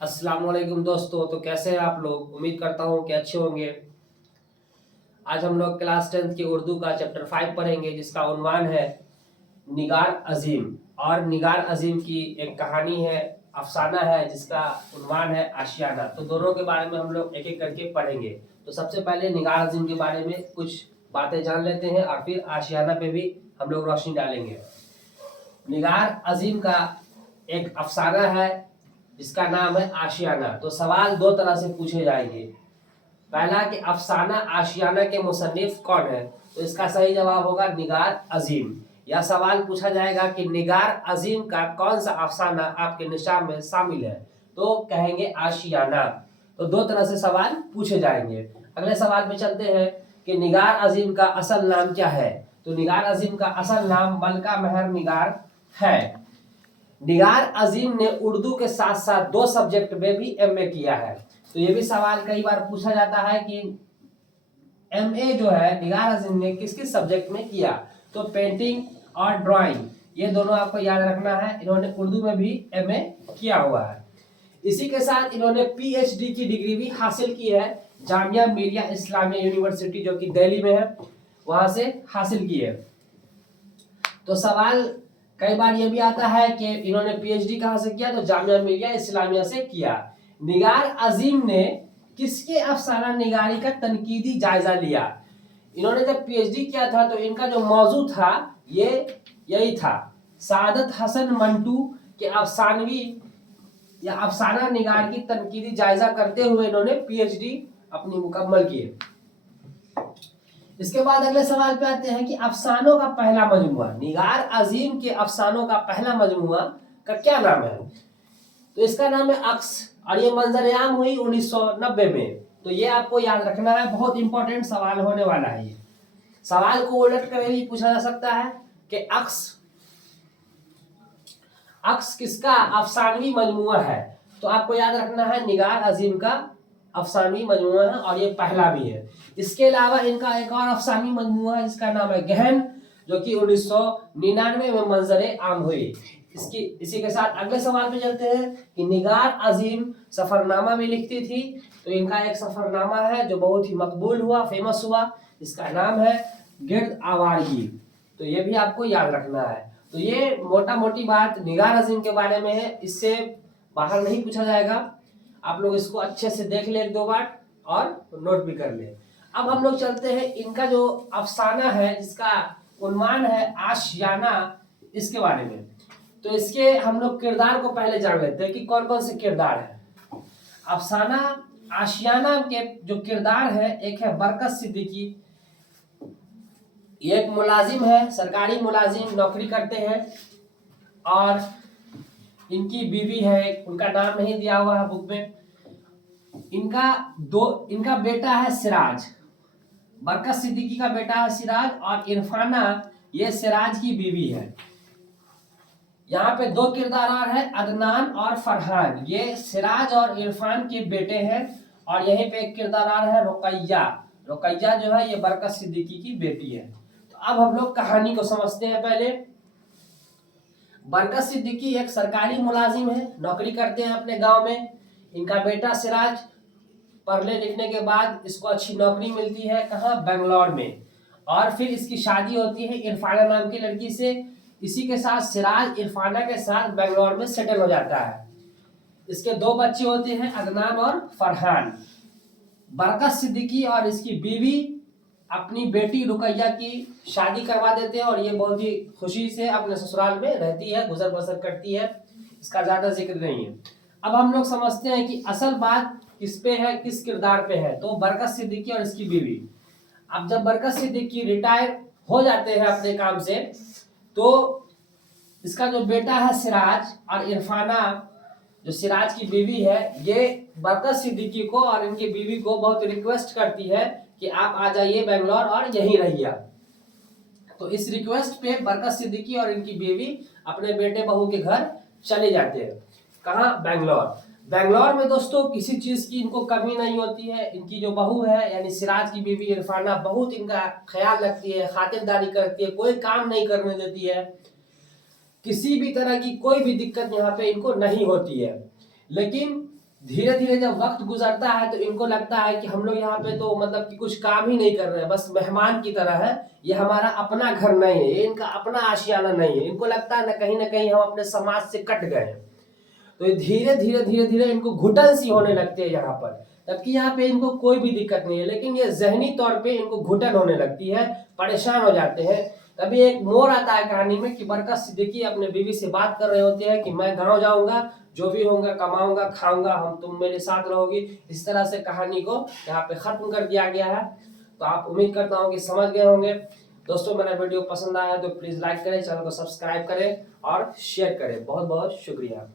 अस्सलाम वालेकुम दोस्तों। तो कैसे हैं आप लोग? उम्मीद करता हूँ कि अच्छे होंगे। आज हम लोग क्लास 10th की उर्दू का चैप्टर 5 पढ़ेंगे, जिसका उन्वान है निगार अजीम। और निगार अजीम की एक कहानी है, अफसाना है, जिसका उन्वान है आशियाना। तो दोनों के बारे में हम लोग एक एक करके पढ़ेंगे। तो सबसे पहले निगार अजीम के बारे में कुछ बातें जान लेते हैं और फिर आशियाना पे भी हम लोग रोशनी डालेंगे। निगार अजीम का एक अफसाना है जिसका नाम है आशियाना। तो सवाल दो तरह से पूछे जाएंगे। पहला कि अफसाना आशियाना के मुसन्निफ कौन है, तो इसका सही जवाब होगा निगार अजीम। या सवाल पूछा जाएगा कि निगार अजीम का कौन सा अफसाना आपके निशान में शामिल है, तो कहेंगे आशियाना। तो दो तरह से सवाल पूछे जाएंगे। अगले सवाल पे चलते हैं कि निगार अजीम का असल नाम क्या है। तो निगार अजीम का असल नाम मलका महर निगार है। निगार अजीम ने उर्दू के साथ साथ दो सब्जेक्ट में भी एमए किया है। तो ये भी सवाल कई बार पूछा जाता है कि एमए जो है निगार अजीम ने किस किस सब्जेक्ट में किया। तो पेंटिंग और ड्राइंग, ये दोनों आपको याद रखना है। इन्होंने उर्दू में भी एमए किया हुआ है। इसी के साथ इन्होंने पीएचडी की डिग्री भी हासिल की है, जामिया मिलिया इस्लामिया यूनिवर्सिटी जो कि दिल्ली में है, वहां से हासिल की है। तो सवाल कई बार ये भी आता है कि इन्होंने पीएचडी कहां से किया, तो जामिया मिलिया इस्लामिया से किया। निगार अजीम ने किसके अफसाना निगारी का तनकीदी जायजा लिया। इन्होंने जब पीएचडी किया था तो इनका जो मौजू था ये यही था, सादत हसन मंटू के अफसानवी या अफसाना निगार की तनकीदी जायजा करते हुए इन्होंने पीएचडी अपनी मुकम्मल की। इसके बाद अगले सवाल पे आते हैं कि अफसानों का पहला मजमुआ, निगार अजीम के अफसानों का पहला मजमुआ का क्या नाम है। तो इसका नाम है अक्स, और ये मंजर-ए-आम हुई 1990 में। तो ये आपको याद रखना है, बहुत इंपॉर्टेंट सवाल होने वाला है। ये सवाल को उलट कर भी पूछा जा सकता है कि अक्स किसका अफसानवी मजमुआ है। तो आपको याद रखना है निगार अजीम का अफसानवी मजमुआ है, और ये पहला भी है। इसके अलावा इनका एक और अफसानी मजमुआ है जिसका नाम है गहन, जो कि 1999 में मंजर-ए-आम हुई। इसी के साथ अगले सवाल पे चलते हैं कि निगार अजीम सफरनामा भी लिखती थी। तो इनका एक सफरनामा है जो बहुत ही मकबूल हुआ, फेमस हुआ, इसका नाम है गिर्द आवारगी। तो ये भी आपको याद रखना है। तो ये मोटा मोटी बात निगार अजीम के बारे में है, इससे बाहर नहीं पूछा जाएगा। आप लोग इसको अच्छे से देख ले एक दो बार और नोट भी कर ले। अब हम लोग चलते हैं इनका जो अफसाना है जिसका उन्वान है आशियाना, इसके बारे में। तो इसके हम लोग किरदार को पहले जान लेते हैं कि कौन कौन से किरदार है। अफसाना आशियाना के जो किरदार है, एक है बरकत सिद्दीकी, ये एक मुलाजिम है, सरकारी मुलाजिम, नौकरी करते हैं। और इनकी बीवी है, उनका नाम नहीं दिया हुआ है बुक में। इनका बेटा है सिराज, बरकत सिद्दीकी का बेटा है सिराज, और इरफाना ये सिराज की बीवी है। यहाँ पे दो किरदार और है, अदनान और फरहान, ये सिराज और इरफान के बेटे हैं। और यहीं पे एक किरदार और है रुकैया, रुकैया जो है ये बरकत सिद्दीकी की बेटी है। तो अब हम लोग कहानी को समझते हैं। पहले बरकत सिद्दीकी एक सरकारी मुलाजिम है, नौकरी करते हैं अपने गांव में। इनका बेटा सिराज पढ़ने लिखने के बाद इसको अच्छी नौकरी मिलती है, कहाँ, बेंगलोर में। और फिर इसकी शादी होती है इरफाना नाम की लड़की से। इसी के साथ सिराज इरफाना के साथ बेंगलोर में सेटल हो जाता है। इसके दो बच्चे होते हैं, अदनान और फरहान। बरकत सिद्दीकी और इसकी बीवी अपनी बेटी रुकैया की शादी करवा देते हैं, और ये बहुत ही खुशी से अपने ससुराल में रहती है, गुजर बसर करती है। इसका ज्यादा जिक्र नहीं है। अब हम लोग समझते हैं कि असल बात किस पे है, किस किरदार पे है। तो बरकत सिद्दीकी और इसकी बीवी। अब जब बरकत सिद्दीकी रिटायर हो जाते हैं अपने काम से, तो इसका जो बेटा है सिराज और इरफाना जो सिराज की बीवी है, ये बरकत सिद्दीकी को और इनकी बीवी को बहुत रिक्वेस्ट करती है कि आप आ जाइए बेंगलोर और यहीं रहिए। तो इस रिक्वेस्ट पे बरकत सिद्दीकी और इनकी बीवी अपने बेटे बहू के घर चले जाते हैं। कहाँ, बेंगलोर। बेंगलोर में दोस्तों किसी चीज की इनको कमी नहीं होती है। इनकी जो बहू है यानी सिराज की बीवी इरफाना बहुत इनका ख्याल रखती है, खातिरदारी करती है, कोई काम नहीं करने देती है, किसी भी तरह की कोई भी दिक्कत यहाँ पे इनको नहीं होती है। लेकिन धीरे धीरे जब वक्त गुजरता है तो इनको लगता है कि हम लोग यहाँ पे तो मतलब कि कुछ काम ही नहीं कर रहे हैं, बस मेहमान की तरह है, ये हमारा अपना घर नहीं है, ये इनका अपना आशियाना नहीं है। इनको लगता है ना कहीं हम अपने समाज से कट गए हैं। तो ये धीरे धीरे इनको घुटन सी होने लगती है यहाँ पर, जबकि यहाँ पे इनको कोई भी दिक्कत नहीं है, लेकिन ये जहनी तौर पे इनको घुटन होने लगती है, परेशान हो जाते हैं। तभी एक मोड़ आता है कहानी में कि बरकत सिद्दीकी अपने बीवी से बात कर रहे होते हैं कि मैं गाँव जाऊंगा, जो भी होगा कमाऊंगा खाऊंगा, हम तुम मेरे साथ रहोगी। इस तरह से कहानी को यहाँ पे खत्म कर दिया गया है। तो आप उम्मीद करता हूँ कि समझ गए होंगे। दोस्तों मेरा वीडियो पसंद आया तो प्लीज लाइक करें, चैनल को सब्सक्राइब करें और शेयर करें। बहुत बहुत शुक्रिया।